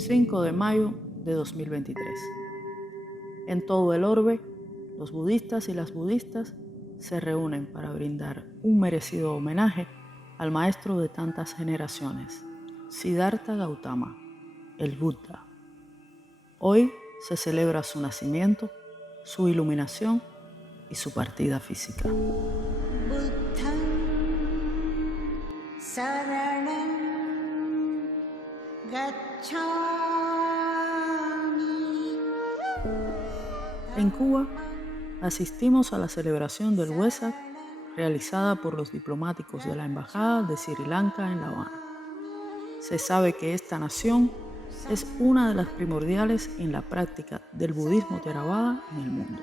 5 de mayo de 2023. En todo el orbe, los budistas y las budistas se reúnen para brindar un merecido homenaje al maestro de tantas generaciones, Siddhartha Gautama, el Buda. Hoy se celebra su nacimiento, su iluminación y su partida física. Buddham Saranam Gacchami. En Cuba, asistimos a la celebración del Wesak realizada por los diplomáticos de la Embajada de Sri Lanka en La Habana. Se sabe que esta nación es una de las primordiales en la práctica del budismo Theravada en el mundo.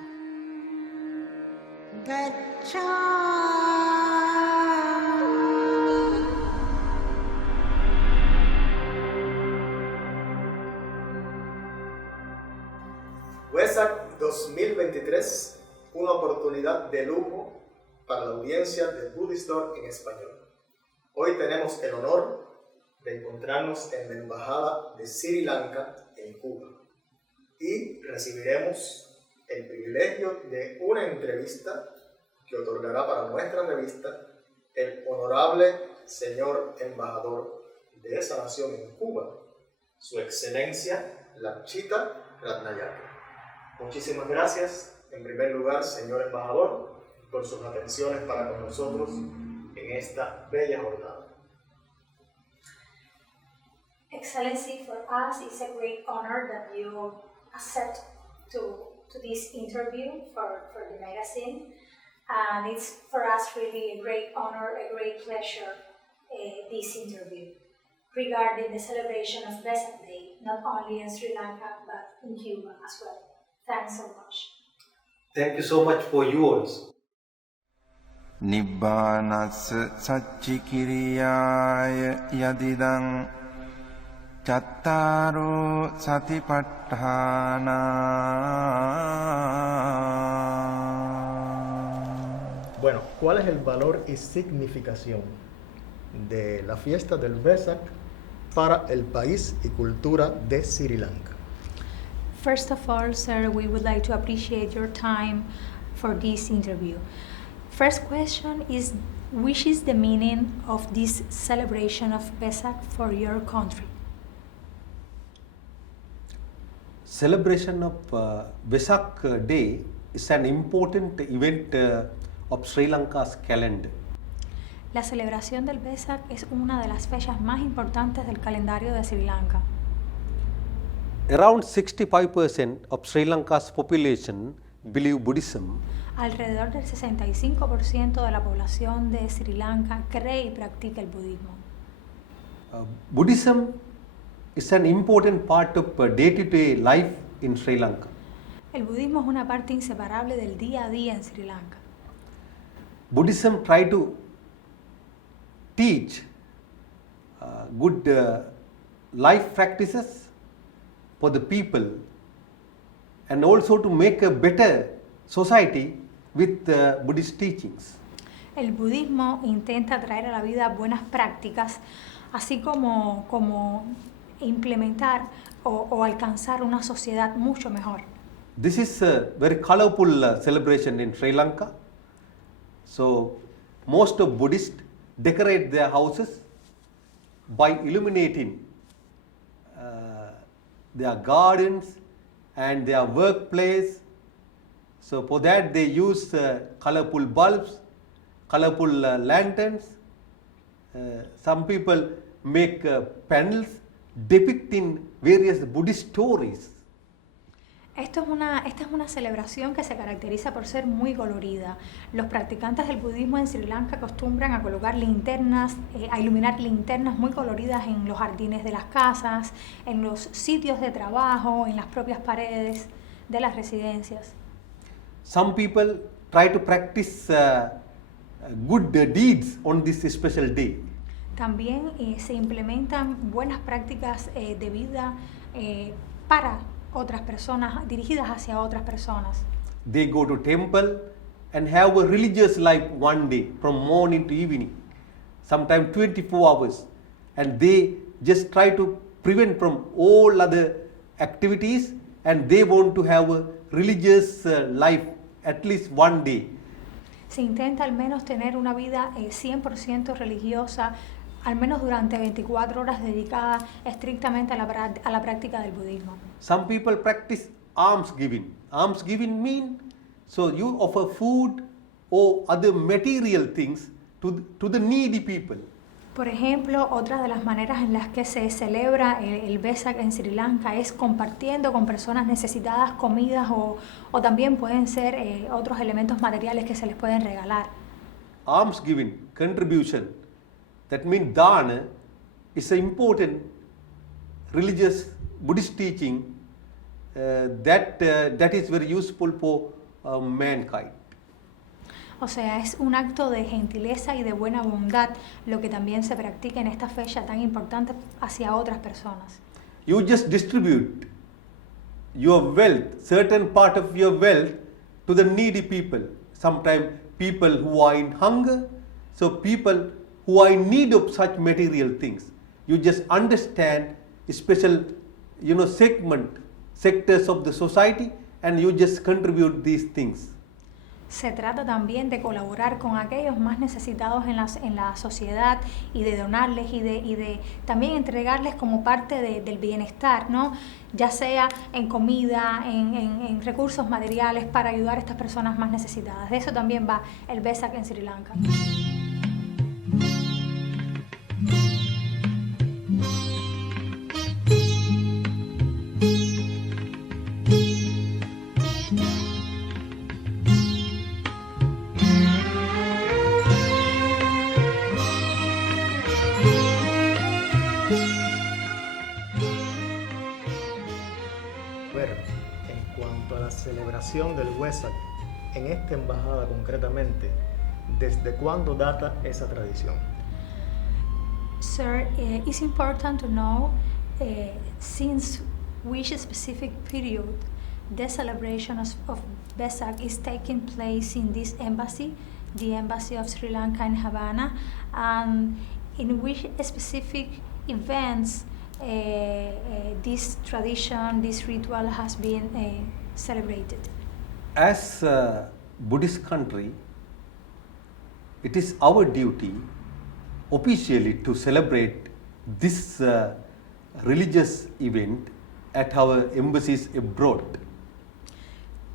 Wesak 2023, una oportunidad de lujo para la audiencia de Buddhist Door en español. Hoy tenemos el honor de encontrarnos en la Embajada de Sri Lanka en Cuba y recibiremos el privilegio de una entrevista que otorgará para nuestra revista el honorable señor embajador de esa nación en Cuba, su excelencia Lakshita Ratnayake. Muchísimas gracias, en primer lugar, señor embajador, por sus atenciones para con nosotros en esta bella jornada. Excellency, for us it's a great honor that you accept to this interview for the magazine, and it's for us really a great honor, a great pleasure, this interview regarding the celebration of Vesak Day, not only in Sri Lanka but in Cuba as well. Thanks so much. Thank you so much for you also. නිබ්බානස්ස සච්චිකිරියාය යදිදං චත්තාරෝ සතිපට්ඨානා. Bueno, ¿cuál es el valor y significación de la fiesta del Vesak para el país y cultura de Sri Lanka? First of all, sir, we would like to appreciate your time for this interview. First question is, which is the meaning of this celebration of Vesak for your country? Celebration of Vesak Day is an important event of Sri Lanka's calendar. La celebración del Vesak es una de las fechas más importantes del calendario de Sri Lanka. Around 65% of Sri Lanka's population believe Buddhism. Alrededor del 65% de la población de Sri Lanka cree y practica el budismo. Buddhism is an important part of day-to-day life in Sri Lanka. El budismo es una parte inseparable del día a día en Sri Lanka. Buddhism try to teach good life practices for the people and also to make a better society with Buddhist teachings. El budismo intenta traer a la vida buenas prácticas, así como implementar o alcanzar una sociedad mucho mejor. This is a very colorful celebration in Sri Lanka. So most of Buddhists decorate their houses by illuminating their gardens and their workplace. So for that they use colorful bulbs, colorful lanterns. Some people make panels depicting various Buddhist stories. Esta es una celebración que se caracteriza por ser muy colorida. Los practicantes del budismo en Sri Lanka acostumbran a colocar linternas, a iluminar linternas muy coloridas en los jardines de las casas, en los sitios de trabajo, en las propias paredes de las residencias. Some people try to practice good deeds on this special day. También se implementan buenas prácticas de vida para otras personas, dirigidas hacia otras personas. They go to temple and have a religious life one day from morning to evening, sometimes 24 hours, and they just try to prevent from all other activities, and they want to have a religious life at least one day. Se intenta al menos tener una vida 100% religiosa, al menos durante 24 horas dedicada estrictamente a la práctica del budismo. Some people practice almsgiving. Almsgiving mean, so you offer food or other material things to the needy people. Por ejemplo, otra de las maneras en las que se celebra el Vesak en Sri Lanka es compartiendo con personas necesitadas comidas o también pueden ser otros elementos materiales que se les pueden regalar. Almsgiving, contribution, that means dana, is an important religious Buddhist teaching that is very useful for mankind. O sea, es un acto de gentileza y de buena bondad lo que también se practica en esta fecha tan importante hacia otras personas. You just distribute your wealth, certain part of your wealth, to the needy people. Sometimes people who are in hunger, so people who are in need of such material things. You just understand special, sectors of the society, and you just contribute these things. Se trata también de colaborar con aquellos más necesitados en la sociedad y de donarles y de también entregarles como parte del bienestar, ¿no? Ya sea en comida, en recursos materiales para ayudar a estas personas más necesitadas. De eso también va el Vesak en Sri Lanka. En cuanto a la celebración del Vesak, en esta embajada concretamente, ¿desde cuándo data esa tradición? Sir, it's important to know since which specific period the celebration of Vesak is taking place in this embassy, the Embassy of Sri Lanka in Havana, and in which specific events this tradition, this ritual has been celebrated. As a Buddhist country, it is our duty officially to celebrate this religious event at our embassies abroad.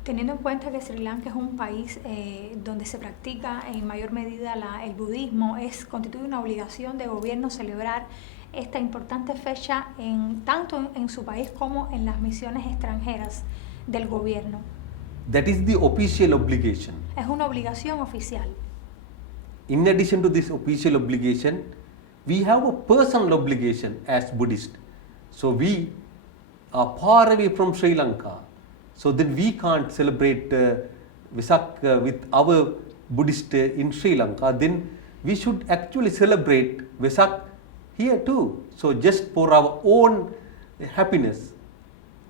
Teniendo en cuenta que Sri Lanka es un país donde se practica en mayor medida el budismo, constituye una obligación de gobierno celebrar esta importante fecha tanto en su país como en las misiones extranjeras del gobierno. That is the official obligation. Es una obligación oficial. In addition to this official obligation, we have a personal obligation as Buddhists. So we are far away from Sri Lanka, so then we can't celebrate Vesak with our Buddhist in Sri Lanka. Then we should actually celebrate Vesak here too. So just for our own happiness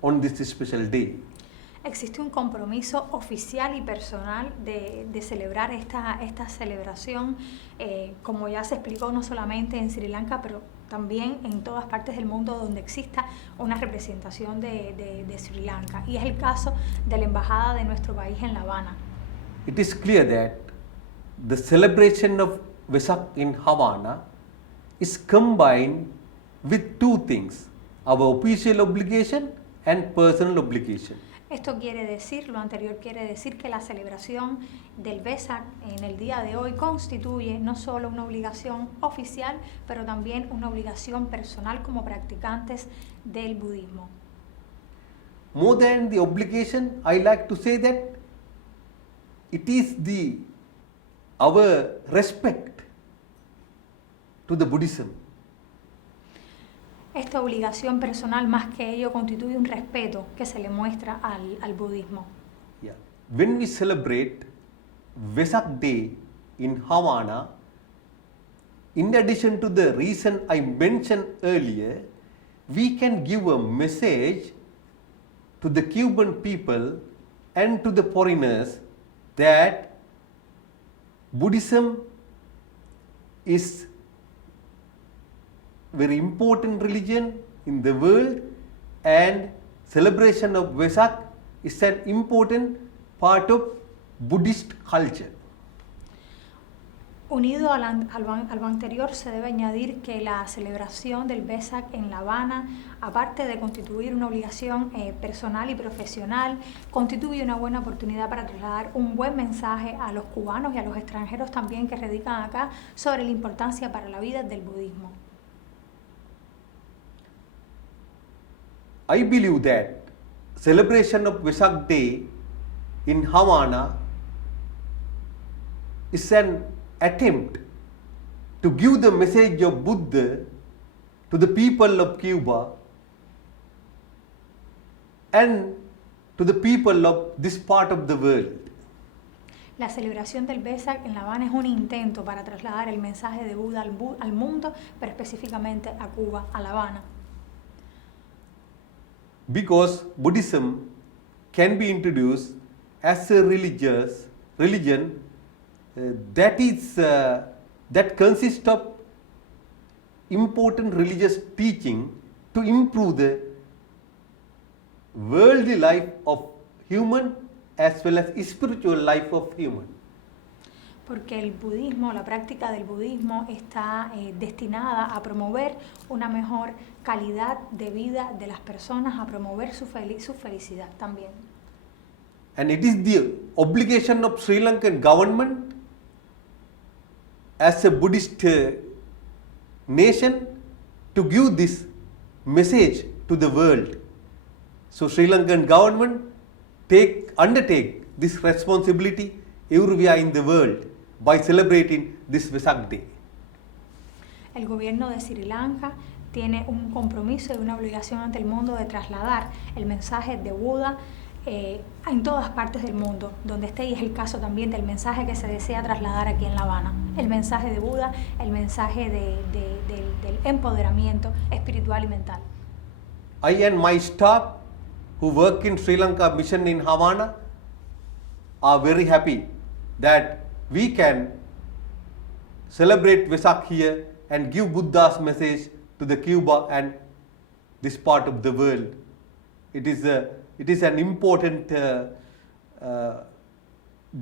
on this special day. Existe un compromiso oficial y personal de celebrar esta celebración, como ya se explicó, no solamente en Sri Lanka, pero también en todas partes del mundo donde exista una representación de Sri Lanka. Y es el caso de la embajada de nuestro país en La Habana. It is clear that the celebration of Vesak in Havana is combined with two things, our official obligation and personal obligation. Esto quiere decir, lo anterior quiere decir que la celebración del Vesak en el día de hoy constituye no solo una obligación oficial, pero también una obligación personal como practicantes del budismo. More than the obligation, I like to say that it is our respect to the Buddhism. Esta obligación personal, más que ello, constituye un respeto que se le muestra al budismo. Yeah. When we celebrate Vesak Day in Havana, in addition to the reason I mentioned earlier, we can give a message to the Cuban people and to the foreigners that Buddhism is very important religion in the world, and celebration of Vesak is an important part of Buddhist culture. Unido a lo anterior, se debe añadir que la celebración del Vesak en La Habana, aparte de constituir una obligación personal y profesional, constituye una buena oportunidad para trasladar un buen mensaje a los cubanos y a los extranjeros también que radican acá sobre la importancia para la vida del budismo. I believe that celebration of Vesak Day in Havana is an attempt to give the message of Buddha to the people of Cuba and to the people of this part of the world. La celebración del Vesak en La Habana es un intento para trasladar el mensaje de Buda al mundo, pero específicamente a Cuba, a La Habana. Because Buddhism can be introduced as a religion that consists of important religious teaching to improve the worldly life of human as well as spiritual life of human. Porque el budismo, la práctica del budismo está destinada a promover una mejor calidad de vida de las personas, a promover su felicidad también. And it is the obligation of Sri Lankan government as a Buddhist nation to give this message to the world. So Sri Lankan government undertake this responsibility everywhere in the world by celebrating this Vesak Day. El gobierno de Sri Lanka tiene un compromiso y una obligación ante el mundo de trasladar el mensaje de Buda en todas partes del mundo, donde esté, y es el caso también del mensaje que se desea trasladar aquí en La Habana, el mensaje de Buda, el mensaje del empoderamiento espiritual y mental. I and my staff who work in Sri Lanka mission in Havana are very happy that we can celebrate Vesak here and give Buddha's message to the Cuba and this part of the world. It is an important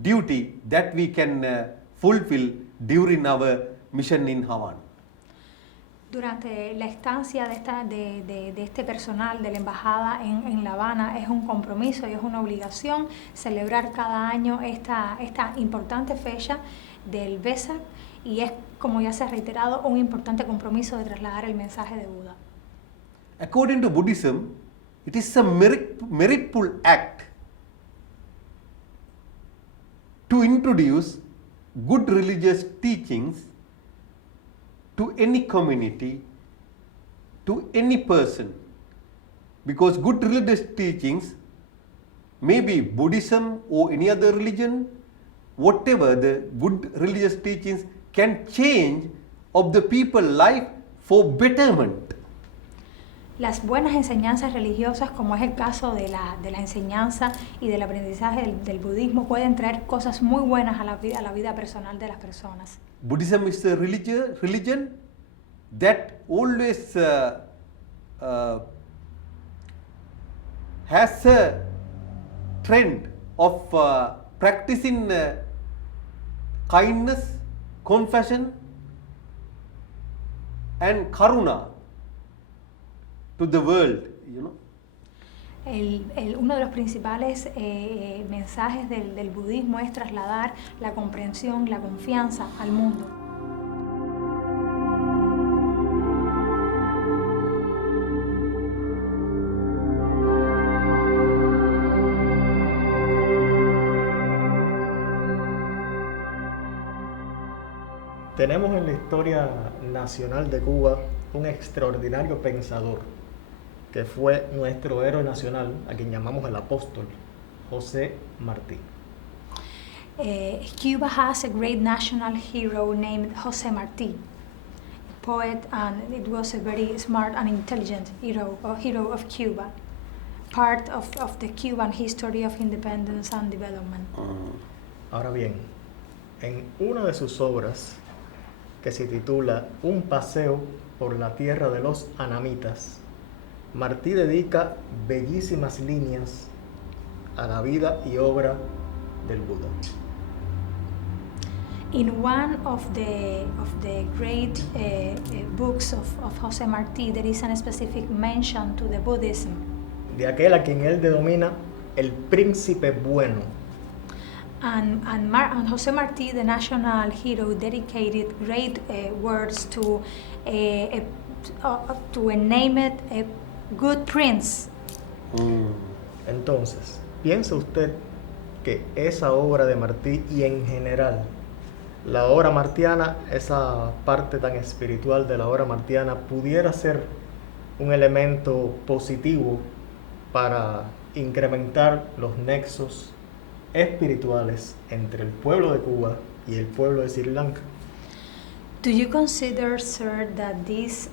duty that we can fulfill during our mission in Havana. Durante la estancia de este personal de la embajada en La Habana es un compromiso y es una obligación celebrar cada año esta importante fecha del Vesak, y es, como ya se ha reiterado, un importante compromiso de trasladar el mensaje de Buda. According to Buddhism, it is a meritful act to introduce good religious teachings to any community, to any person, because good religious teachings may be Buddhism or any other religion, whatever the good religious teachings can change of the people's life for betterment. Las buenas enseñanzas religiosas, como es el caso de la enseñanza y del aprendizaje del budismo, pueden traer cosas muy buenas a la vida personal de las personas. Buddhism is a religion that always has a trend of practicing kindness, compassion and karuna to the world, you know. Uno de los principales mensajes del budismo es trasladar la comprensión, la confianza al mundo. Tenemos en la historia nacional de Cuba un extraordinario pensador que fue nuestro héroe nacional, a quien llamamos el apóstol, José Martí. Cuba has a great national hero named José Martí, a poet, and it was a very smart and intelligent hero of Cuba, part of the Cuban history of independence and development. Ahora bien, en una de sus obras, que se titula Un paseo por la tierra de los anamitas, Martí dedica bellísimas líneas a la vida y obra del Buda. In one of the great books of José Martí, there is a specific mention to the Buddhism. De aquel a quien él denomina el príncipe bueno. And José Martí, the national hero, dedicated great words to name it a good prince. Entonces, ¿piensa usted que esa obra de Martí y en general la obra martiana, esa parte tan espiritual de la obra martiana, pudiera ser un elemento positivo para incrementar los nexos espirituales entre el pueblo de Cuba y el pueblo de Sri Lanka? Do you consider, sir, that these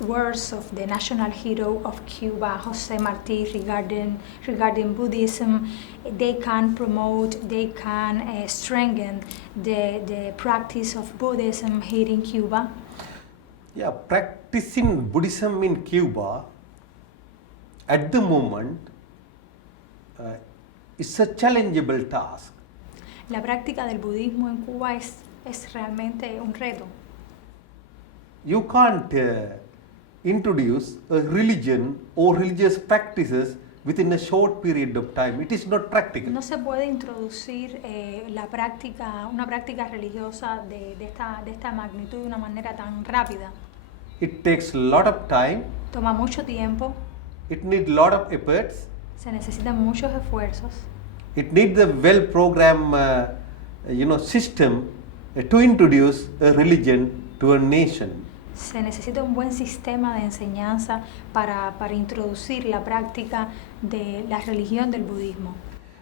words of the national hero of Cuba, José Martí, regarding Buddhism, they can promote, they can strengthen the practice of Buddhism here in Cuba? Yeah, practicing Buddhism in Cuba at the moment is a challengeable task. La práctica del budismo en Cuba es realmente un reto. You can't introduce a religion or religious practices within a short period of time. It is not practical. No se puede introducir una práctica religiosa de esta magnitud de una manera tan rápida. It takes a lot of time. Toma mucho tiempo. It needs a lot of efforts. Se necesitan muchos esfuerzos. It needs a well-programmed, system to introduce a religion to a nation. Se necesita un buen sistema de enseñanza para introducir la práctica de la religión del budismo.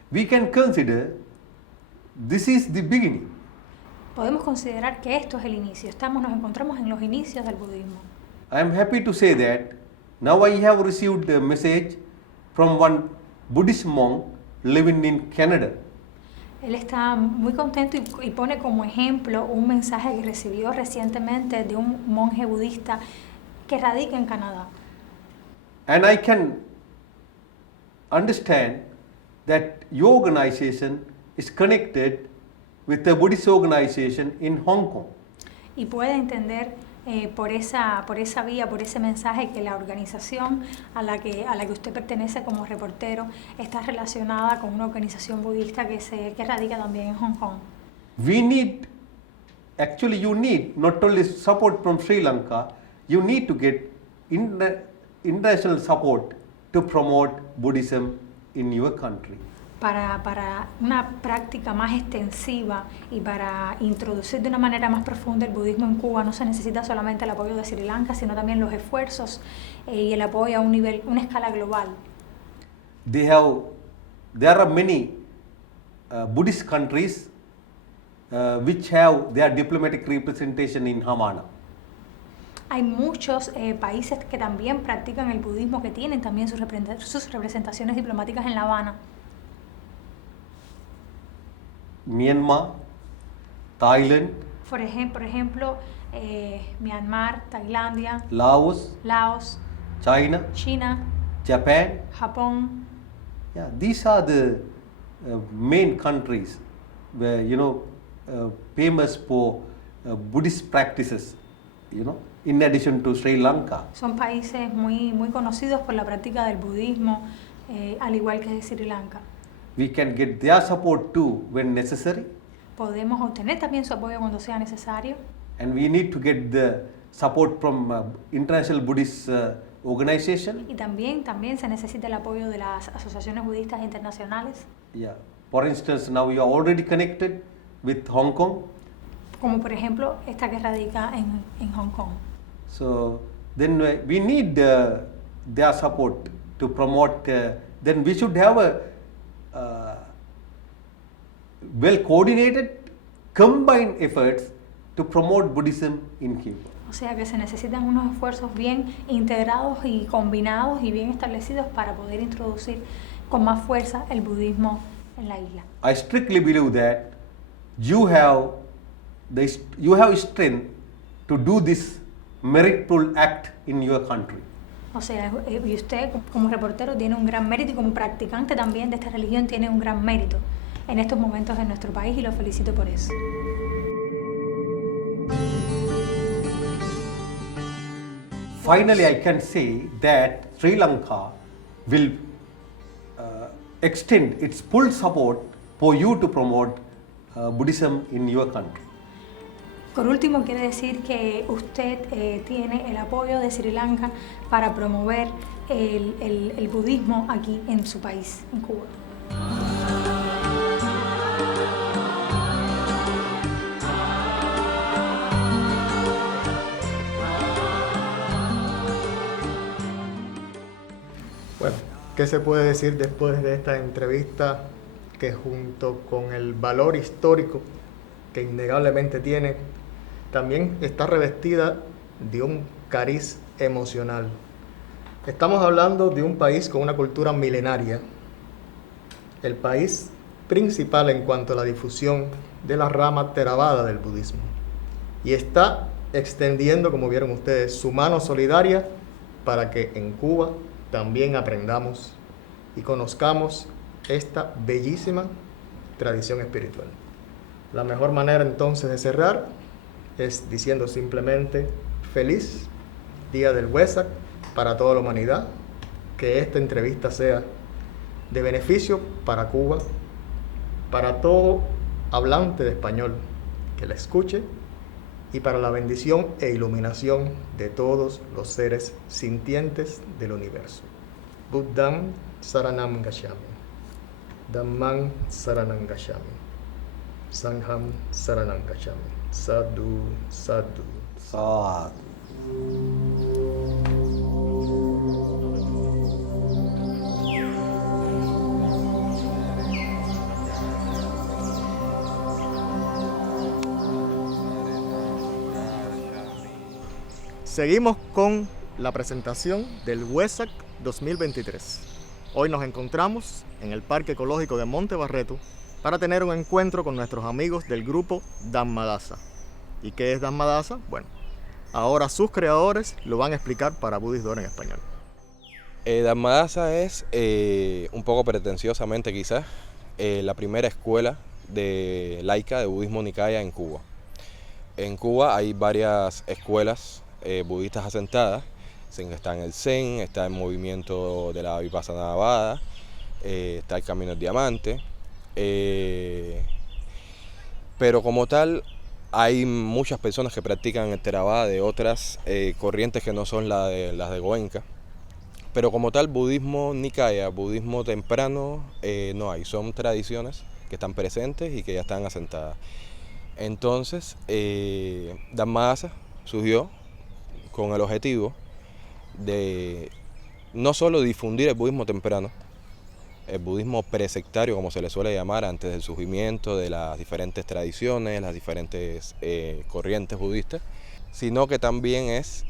We can consider this is the beginning. Podemos considerar que esto es el inicio. Nos encontramos en los inicios del budismo. I am happy to say that now I have received a message from one Buddhist monk living in Canada. Él está muy contento y pone como ejemplo un mensaje que recibió recientemente de un monje budista que radica en Canadá. And I can understand that your organization is connected with a Buddhist organization in Hong Kong. Y puede entender por esa vía, por ese mensaje, que la organización a la que usted pertenece como reportero está relacionada con una organización budista que radica también en Hong Kong. You need not only support from Sri Lanka, you need to get international support to promote Buddhism in your country. Para una práctica más extensiva y para introducir de una manera más profunda el budismo en Cuba, no se necesita solamente el apoyo de Sri Lanka, sino también los esfuerzos y el apoyo a una escala global. There are many Buddhist countries which have their diplomatic representation in Havana. Hay muchos países que también practican el budismo, que tienen también sus representaciones diplomáticas en La Habana. Myanmar, Thailand, Por ejemplo, Myanmar, Tailandia, Laos, China, Japan. Japón. Yeah, these are the main countries where famous for Buddhist practices. In addition to Sri Lanka. Son países muy conocidos por la práctica del budismo, al igual que Sri Lanka. We can get their support too when necessary. Podemos obtener también su apoyo cuando sea necesario. And we need to get the support from International Buddhist Organization. Y también se necesita el apoyo de las asociaciones budistas internacionales. Yeah. For instance, now we are already connected with Hong Kong. Como por ejemplo esta que radica en Hong Kong. So then we need their support to promote. Then we should have a well-coordinated, combined efforts to promote Buddhism in Cuba. O sea que se necesitan unos esfuerzos bien integrados y combinados y bien establecidos para poder introducir con más fuerza el budismo en la isla. I strictly believe that you have strength to do this meritful act in your country. O sea, y usted como reportero tiene un gran mérito y como practicante también de esta religión tiene un gran mérito en estos momentos en nuestro país y lo felicito por eso. Finally, I can say that Sri Lanka will extend its full support for you to promote Buddhism in your country. Por último, quiere decir que usted tiene el apoyo de Sri Lanka para promover el budismo aquí en su país, en Cuba. Bueno, ¿qué se puede decir después de esta entrevista que junto con el valor histórico que innegablemente tiene, también está revestida de un cariz emocional? Estamos hablando de un país con una cultura milenaria, el país principal en cuanto a la difusión de la rama Theravada del budismo, y está extendiendo, como vieron ustedes, su mano solidaria para que en Cuba también aprendamos y conozcamos esta bellísima tradición espiritual. La mejor manera entonces de cerrar es diciendo simplemente feliz Día del Wesak para toda la humanidad, que esta entrevista sea de beneficio para Cuba, para todo hablante de español que la escuche y para la bendición e iluminación de todos los seres sintientes del universo. Buddham Saranam Gacchami, Dhammam Saranam Gacchami, Sangham Saranam Gacchami. Sadhu, sadhu. Sadhu. Seguimos con la presentación del Wesak 2023. Hoy nos encontramos en el Parque Ecológico de Monte Barreto para tener un encuentro con nuestros amigos del grupo Dhammadasa. ¿Y qué es Dhammadasa? Bueno, ahora sus creadores lo van a explicar para Buddhist.org en español. Dhammadasa es, un poco pretenciosamente quizás, la primera escuela laica de budismo Nikaya en Cuba. En Cuba hay varias escuelas budistas asentadas. Está en el Zen, está el movimiento de la Vipassana, está el Camino del Diamante. Pero como tal, hay muchas personas que practican el Theravada de otras corrientes que no son las de Goenka. Pero como tal, budismo Nikaya, budismo temprano, no hay. Son tradiciones que están presentes y que ya están asentadas. Entonces, Dhammadasa surgió con el objetivo de no solo difundir el budismo temprano, el budismo presectario, como se le suele llamar, antes del surgimiento de las diferentes tradiciones, las diferentes corrientes budistas, sino que también es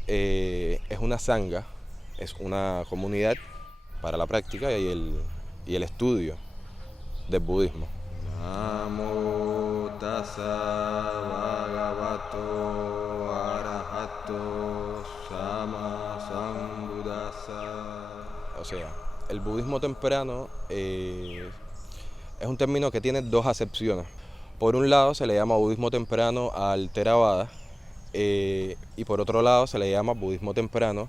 una sangha, es una comunidad para la práctica y el estudio del budismo. Namo tassa bhagavato arahato sama sambuddhassa. O sea, el budismo temprano es un término que tiene dos acepciones. Por un lado se le llama budismo temprano al Theravada y por otro lado se le llama budismo temprano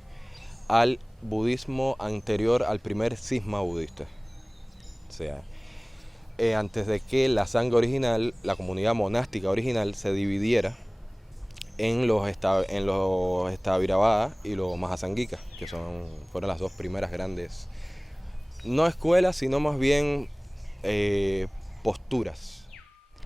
al budismo anterior al primer cisma budista. O sea, antes de que la sangha original, la comunidad monástica original, se dividiera en los Sthaviravada y los Mahasanghikas, que fueron las dos primeras grandes, no escuelas, sino más bien posturas.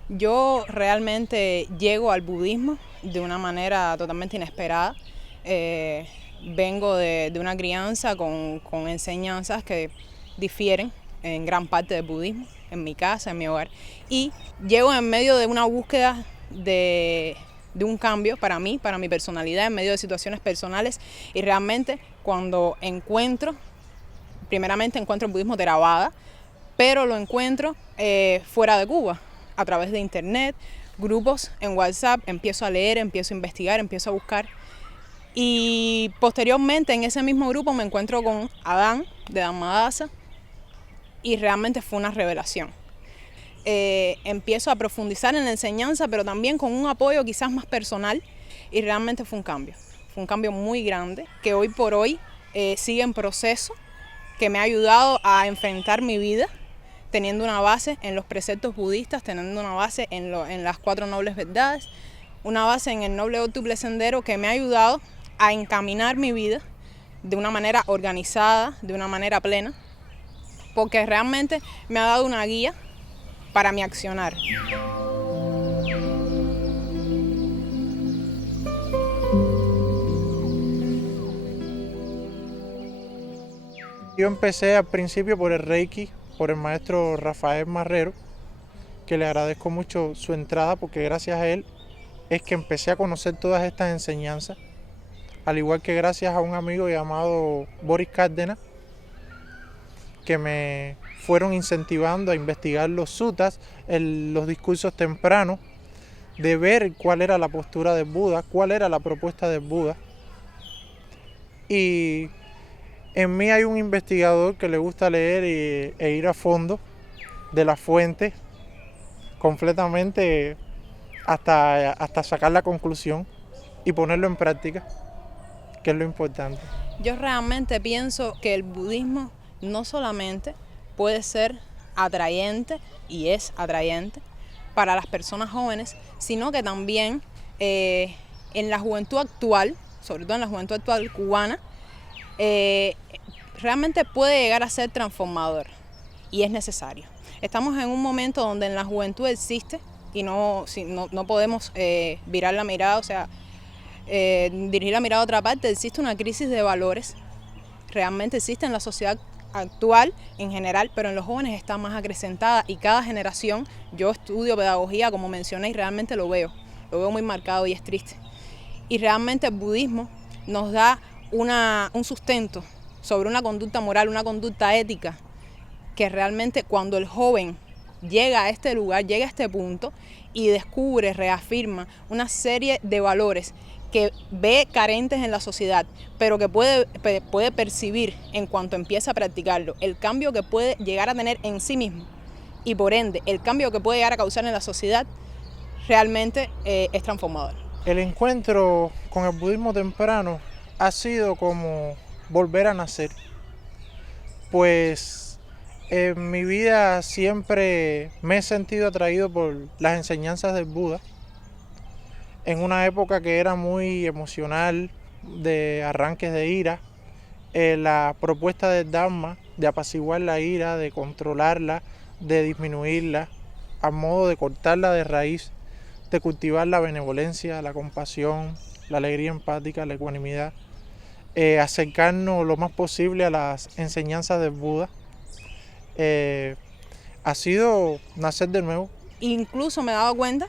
Yo realmente llego al budismo de una manera totalmente inesperada. Vengo de una crianza con enseñanzas que difieren en gran parte del budismo, en mi casa, en mi hogar, y llego en medio de una búsqueda de un cambio para mí, para mi personalidad, en medio de situaciones personales, y realmente cuando primeramente encuentro el budismo Theravada, pero lo encuentro fuera de Cuba, a través de internet, grupos en WhatsApp, empiezo a leer, empiezo a investigar, empiezo a buscar, Y posteriormente en ese mismo grupo me encuentro con Adán de Dhammadasa y realmente fue una revelación. Empiezo a profundizar en la enseñanza, pero también con un apoyo quizás más personal, y realmente fue un cambio muy grande que hoy por hoy sigue en proceso, que me ha ayudado a enfrentar mi vida teniendo una base en los preceptos budistas, teniendo una base en las 4 nobles verdades, una base en el noble octuple sendero que me ha ayudado a encaminar mi vida de una manera organizada, de una manera plena, porque realmente me ha dado una guía para mi accionar. Yo empecé al principio por el Reiki, por el maestro Rafael Marrero, que le agradezco mucho su entrada porque gracias a él es que empecé a conocer todas estas enseñanzas, al igual que gracias a un amigo llamado Boris Cárdenas, que me fueron incentivando a investigar los suttas, los discursos tempranos, de ver cuál era la postura del Buda, cuál era la propuesta del Buda. Y en mí hay un investigador que le gusta leer e ir a fondo de la fuente completamente hasta sacar la conclusión y ponerlo en práctica, que es lo importante. Yo realmente pienso que el budismo no solamente puede ser atrayente, y es atrayente, para las personas jóvenes, sino que también en la juventud actual, sobre todo en la juventud actual cubana, realmente puede llegar a ser transformador y es necesario. Estamos en un momento donde en la juventud existe, y no podemos virar la mirada, o sea, dirigir la mirada a otra parte, existe una crisis de valores, realmente existe en la sociedad actual en general, pero en los jóvenes está más acrecentada, y cada generación, yo estudio pedagogía como mencioné y realmente lo veo muy marcado y es triste. Y realmente el budismo nos da un sustento sobre una conducta moral, una conducta ética, que realmente cuando el joven llega a este lugar, llega a este punto y descubre, reafirma una serie de valores que ve carentes en la sociedad, pero que puede percibir en cuanto empieza a practicarlo, el cambio que puede llegar a tener en sí mismo y por ende el cambio que puede llegar a causar en la sociedad, realmente es transformador. El encuentro con el budismo temprano ha sido como volver a nacer, pues en mi vida siempre me he sentido atraído por las enseñanzas del Buda, en una época que era muy emocional, de arranques de ira. La propuesta del Dharma de apaciguar la ira, de controlarla, de disminuirla, a modo de cortarla de raíz, de cultivar la benevolencia, la compasión, la alegría empática, la ecuanimidad, acercarnos lo más posible a las enseñanzas del Buda. Ha sido nacer de nuevo. Incluso me he dado cuenta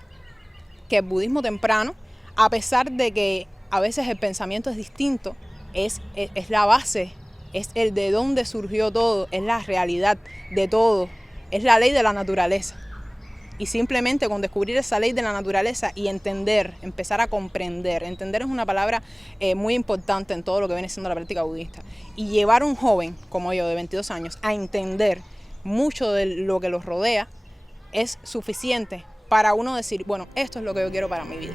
que el budismo temprano, a pesar de que a veces el pensamiento es distinto, es la base, es el de dónde surgió todo, es la realidad de todo, es la ley de la naturaleza. Y simplemente con descubrir esa ley de la naturaleza y entender, empezar a comprender, entender es una palabra muy importante en todo lo que viene siendo la práctica budista, y llevar a un joven como yo de 22 años a entender mucho de lo que los rodea es suficiente para uno decir, bueno, esto es lo que yo quiero para mi vida.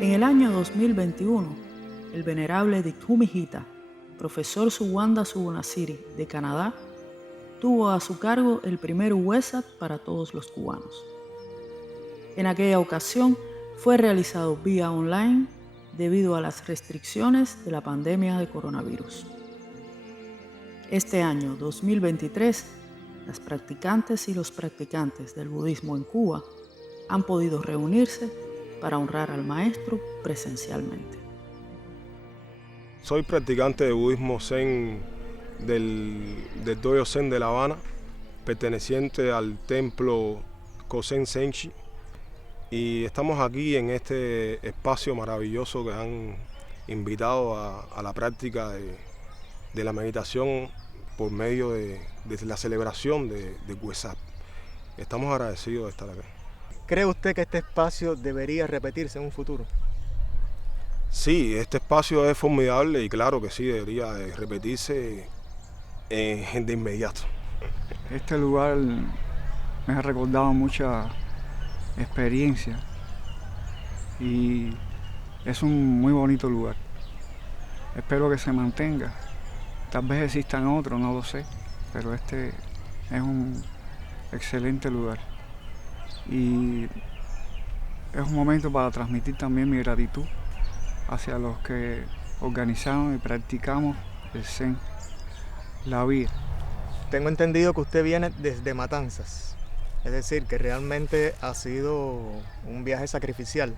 En el año 2021, el venerable Dikthumi Hita, profesor Suwanda Subunasiri de Canadá, tuvo a su cargo el primer Uwesat para todos los cubanos. En aquella ocasión fue realizado vía online debido a las restricciones de la pandemia de coronavirus. Este año 2023, las practicantes y los practicantes del budismo en Cuba han podido reunirse para honrar al maestro presencialmente. Soy practicante de budismo zen del Dojo Zen de La Habana, perteneciente al templo Kosen Senshi, y estamos aquí en este espacio maravilloso que han invitado a la práctica de la meditación por medio de la celebración de Wesak. Estamos agradecidos de estar acá. ¿Cree usted que este espacio debería repetirse en un futuro? Sí, este espacio es formidable y claro que sí, debería de repetirse de inmediato. Este lugar me ha recordado mucha experiencia y es un muy bonito lugar. Espero que se mantenga. Tal vez existan otros, no lo sé, pero este es un excelente lugar. Y es un momento para transmitir también mi gratitud hacia los que organizamos y practicamos el Zen, la vida. Tengo entendido que usted viene desde Matanzas, es decir, que realmente ha sido un viaje sacrificial.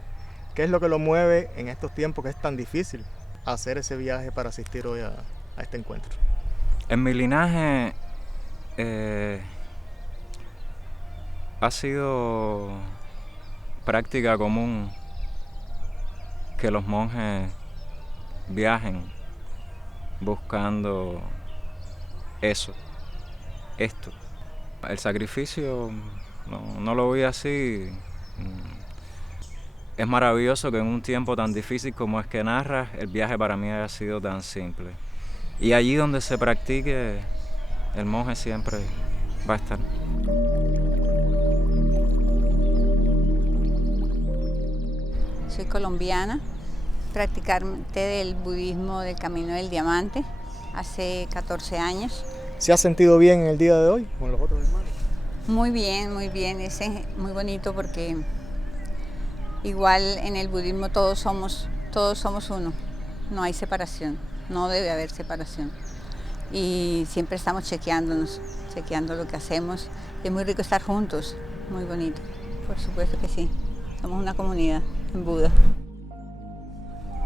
¿Qué es lo que lo mueve en estos tiempos que es tan difícil hacer ese viaje para asistir hoy a este encuentro? En mi linaje ha sido práctica común que los monjes viajen buscando esto. El sacrificio no lo vi así. Es maravilloso que en un tiempo tan difícil como es que narras, el viaje para mí haya sido tan simple. Y allí donde se practique, el monje siempre va a estar. Soy colombiana, practicante del budismo del Camino del Diamante hace 14 años. ¿Se ha sentido bien en el día de hoy con los otros hermanos? Muy bien, es muy bonito porque igual en el budismo todos somos uno, no hay separación, no debe haber separación. Y siempre estamos chequeando lo que hacemos. Es muy rico estar juntos, muy bonito, por supuesto que sí. Somos una comunidad en Buda.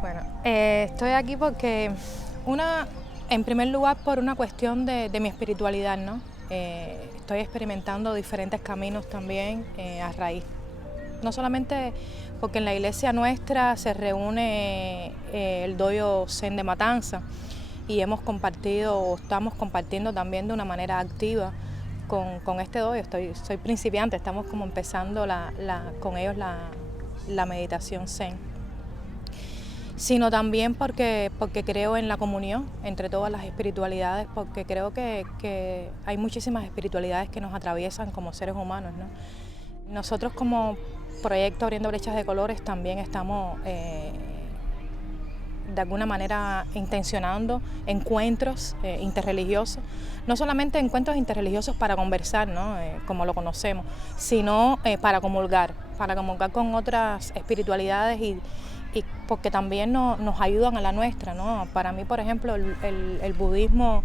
Bueno, estoy aquí porque en primer lugar por una cuestión de mi espiritualidad, ¿no? Estoy experimentando diferentes caminos también a raíz. No solamente porque en la iglesia nuestra se reúne el doyo Zen de Matanza y estamos compartiendo también de una manera activa con este doyo. Soy principiante, estamos como empezando con ellos la meditación Zen. Sino también porque creo en la comunión entre todas las espiritualidades, porque creo que hay muchísimas espiritualidades que nos atraviesan como seres humanos, ¿no? Nosotros como proyecto Abriendo Brechas de Colores también estamos de alguna manera intencionando encuentros interreligiosos, no solamente encuentros interreligiosos para conversar, ¿no? Como lo conocemos, sino para comulgar con otras espiritualidades y porque también nos ayudan a la nuestra, ¿no? Para mí, por ejemplo, el budismo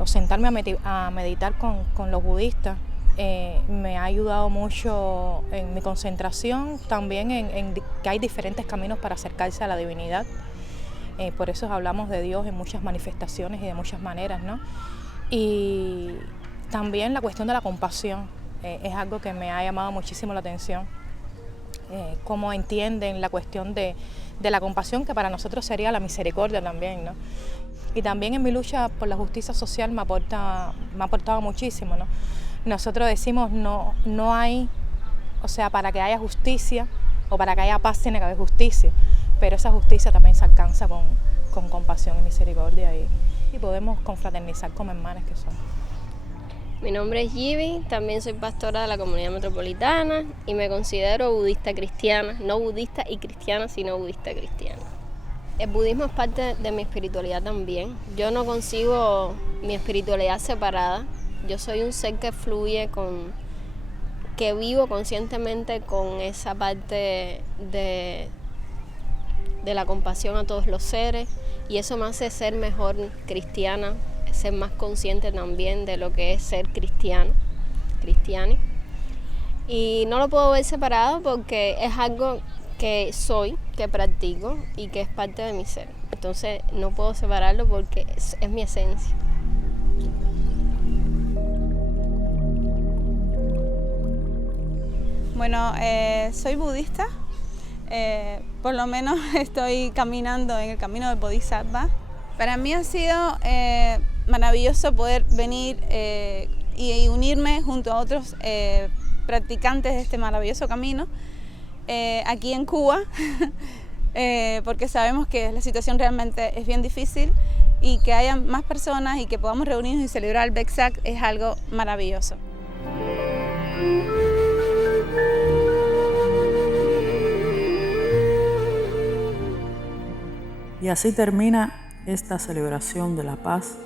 o sentarme a meditar con los budistas me ha ayudado mucho en mi concentración, también en que hay diferentes caminos para acercarse a la divinidad. Por eso hablamos de Dios en muchas manifestaciones y de muchas maneras, ¿no? Y también la cuestión de la compasión es algo que me ha llamado muchísimo la atención. Cómo entienden la cuestión de la compasión, que para nosotros sería la misericordia también, ¿no? Y también en mi lucha por la justicia social me ha aportado muchísimo, ¿no? Nosotros decimos no hay, o sea, para que haya justicia o para que haya paz tiene que haber justicia, pero esa justicia también se alcanza con compasión y misericordia y podemos confraternizar como hermanas que somos. Mi nombre es Yivi, también soy pastora de la comunidad metropolitana y me considero budista cristiana, no budista y cristiana, sino budista cristiana. El budismo es parte de mi espiritualidad también. Yo no consigo mi espiritualidad separada. Yo soy un ser que fluye que vivo conscientemente con esa parte de la compasión a todos los seres y eso me hace ser mejor cristiana, ser más consciente también de lo que es ser cristiani. Y no lo puedo ver separado porque es algo que soy, que practico y que es parte de mi ser. Entonces no puedo separarlo porque es mi esencia. Bueno, soy budista, por lo menos estoy caminando en el camino del Bodhisattva. Para mí ha sido maravilloso poder venir y unirme junto a otros practicantes de este maravilloso camino aquí en Cuba, porque sabemos que la situación realmente es bien difícil y que haya más personas y que podamos reunirnos y celebrar el Vesak es algo maravilloso. Y así termina esta celebración de la paz,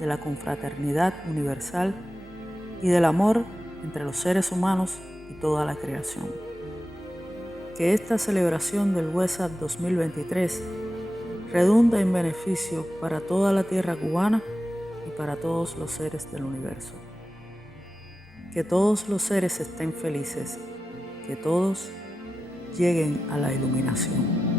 de la confraternidad universal y del amor entre los seres humanos y toda la creación. Que esta celebración del Vesak 2023 redunda en beneficio para toda la tierra cubana y para todos los seres del universo. Que todos los seres estén felices, que todos lleguen a la iluminación.